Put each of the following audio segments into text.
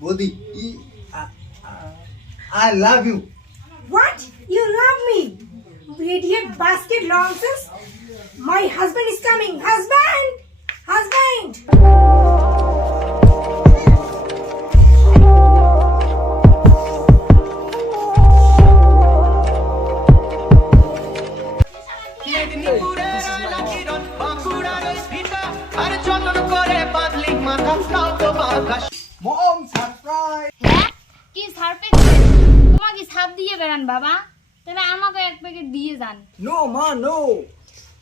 Bodhi, I love you. What? You love me? Idiot basket nonsense. My husband is coming. Husband! Husband! Mom, surprise! হ্যাঁ কি surprise তোমাকে ছাপ দিয়ে বেড়ান বাবা তাহলে আমাকে এক প্যাকেট দিয়ে যান নো মা নো,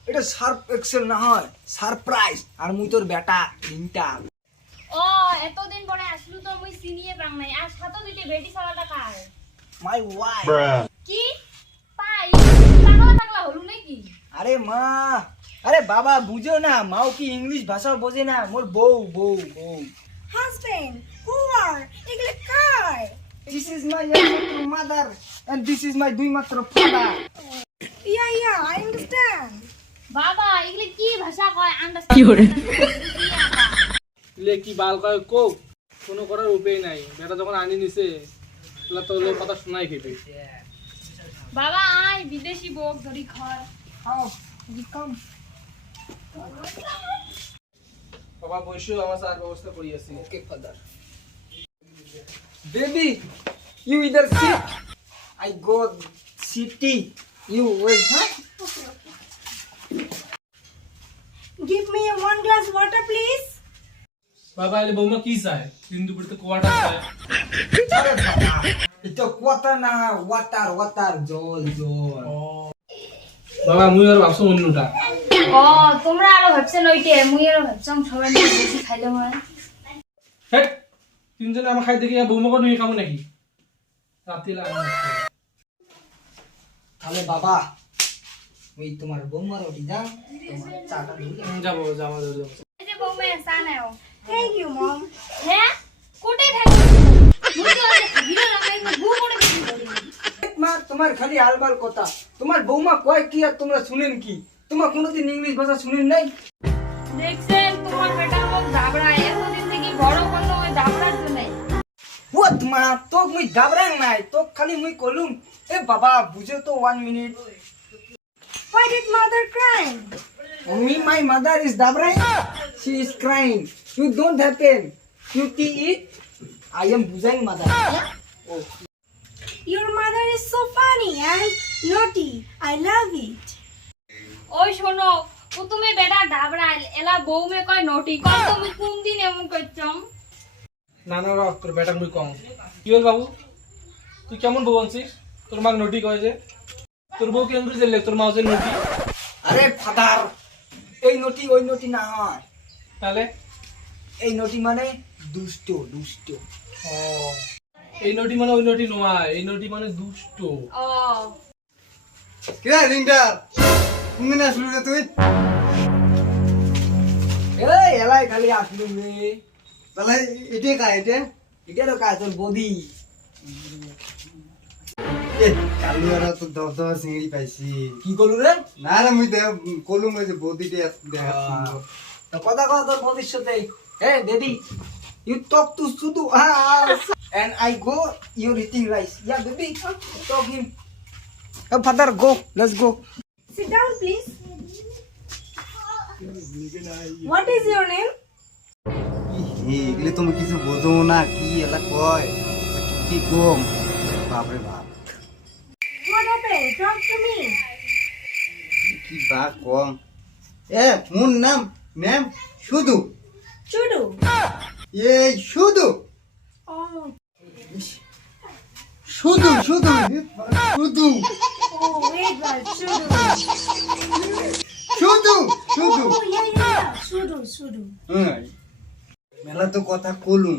এটা সার্ফ এক্সেল না হয় সারপ্রাইজ। আর মুই তোর বেটা তিনটা। ও এতদিন পরে আসলু তো মুই চিনিয়ে পাং নাই আর সাথে দুইটা বেটি সালাটা কার মাই ওয়াইফ। কি পাই পাগলা পাগলা হলু নাকি আরে মা, আরে বাবা বুঝো না, মাও কি ইংলিশ ভাষা বোঝে না? মোর বউ বউ বউ। Husband! Who are? এগুলো কার? This is my একমাত্র mother and this is my দুই মাত্র father. Yeah, I understand. বাবা এগুলো কি ভাষা কয় আন্ডারস্ট্যান্ড কি করে লে কি বাল কয় কোক কোনো করার উপায় নাই। বেটা যখন আনি নিছে এগুলা তো লোক কথা শোনাই খেতে। বাবা আয় বিদেশি বক ধরি ঘর How? You come. বাবা বসে আমার সার ব্যবস্থা করি আছি। Okay, father. Baby, you either sit. I go city. You wait, huh? Give me one glass water, please. বাবা এলে বৌমা কি চায়? দিন দুপুরে তো কোয়াটা চায়। আরে বাবা, এটা কথা না, water, জল জল। বাবা মুই আর ভাবছো অন্যটা। ও তোমরা আরো ভাবছেন ওইটে মুই আরো ভাবছাম সবাই মিলে বেশি খাইলে হয় হেট তিনজনে আমার খাই দেখি বৌমাকে নিয়ে খাবো নাকি? রাতে তাহলে বাবা, ওই তোমার বৌমার ওটি যা, তোমার চাটা ঢুকে। যাবো যাবো যাবো। এই যে বৌমা চা নাও Thank you, Mom. হ্যাঁ কোটায় থাকো মুই তো আজ ভিড় লাগাই গু করে দিছি মা তোমার খালি আলবাল কথা। তোমার বৌমা কয় কি আর তোমরা শুনেন কি? তোমার কোনোদিন ইংলিশ ভাষা শুনেন নাই? দেখছেন তোমার বেটা মুখ দাবড়া এতদিন থেকে বড় করলো ওই দাবড়ার জন্য ওত মা, তো মুই দাবরাং নাই, তো খালি মুই কলুম এ বাবা বুঝো তো 1 minute. Why did mother cry? Me, my mother is dabrang. She is crying. You don't happen. You eat. I am buzang mother. Oh. Your mother is so funny and naughty. I love it. ওই শোনো ও তুমি বেটা দাবড়া এলা বউমে কয় নটি কয় তুমি কোন দিন এমন কইছম না না বাবা তোর বেটা মুই কম। কি হল বাবু তুই কেমন বউ আনছিস? তোর মাক নটি কয় যে তোর বউ কেমন করে দিলে তোর মা যে নটি? আরে ফাদার, এই নটি ওই নটি না হয়। তাহলে এই নটি মানে দুষ্ট দুষ্ট। ও এই নটি মানে ওই নটি নয়, এই নটি মানে দুষ্ট। ও কে রিংটার? কোনদিন আসলি রে তুই? এই এলাই খালি আসলু মে। তাহলে এটা কায় এটা? এটারও কাজ তোর বদি। এ কালু আর তো দব সিঙ্গি পাইছি। কি করলু রে? না রে মুই দেখ কলুম ওই যে বদিতে দেখা তো কথা কও তোর বদির সাথে। Hey daddy, you talk to Sudu and I go, you're eating rice. Yeah baby, talk him. Oh father, go, let's go. Sit down, please. What is your name? এগুলি তুমি কিছু বোঝো না, কি এলা কয় কি কম। বাপরে বাপ, What happened? Talk to me. কি বা কম। এ মোর নাম ম্যাম শুধু, Chudu. এই শুধু Oh. শুধু শুধু শুধু Oh, wait, well, Chudu. শুধু শুধু Oh, yeah. Chudu. হ্যাঁ, মেলা তো কথা কলুম,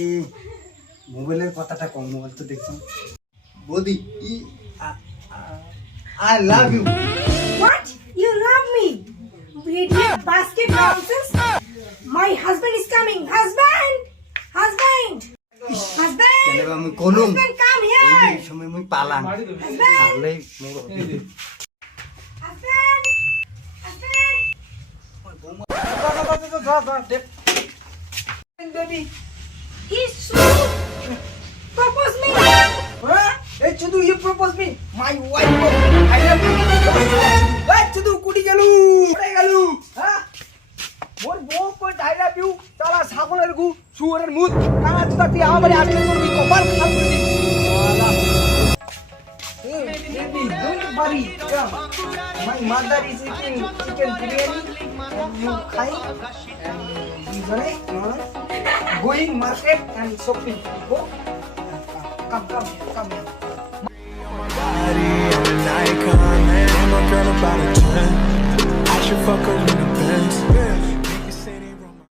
এই মোবাইলের কথাটা কম। মোবাইল তো দেখছো বদি, I love you. What? You love me? Idiot basket nonsense. My husband is coming. Husband! Husband! কেন আমি কলুম Husband, come here. এই সময় মুই পালাম, তাহলে মোর Husband! Baby, He's true. Propose me. Huh? Hey, Chudu, you propose me. My wife. I love you. Hey, Chudu, কুটি গেলু? কোথায় গেলু? হ্যাঁ? মোর বউ কই I love you. তালা ছাগলের গু, শুয়োরের মুত। কানা চুদা তুই আমারে আসতে করবি কপাল খারাপ করে দিবি। শালা। Hey, baby, don't worry. Come. My mother is eating chicken biryani and you crying and you going market and shopping. Go. Come here. Body and an icon, man. My girl about a 10. I should fuck her in the Benz.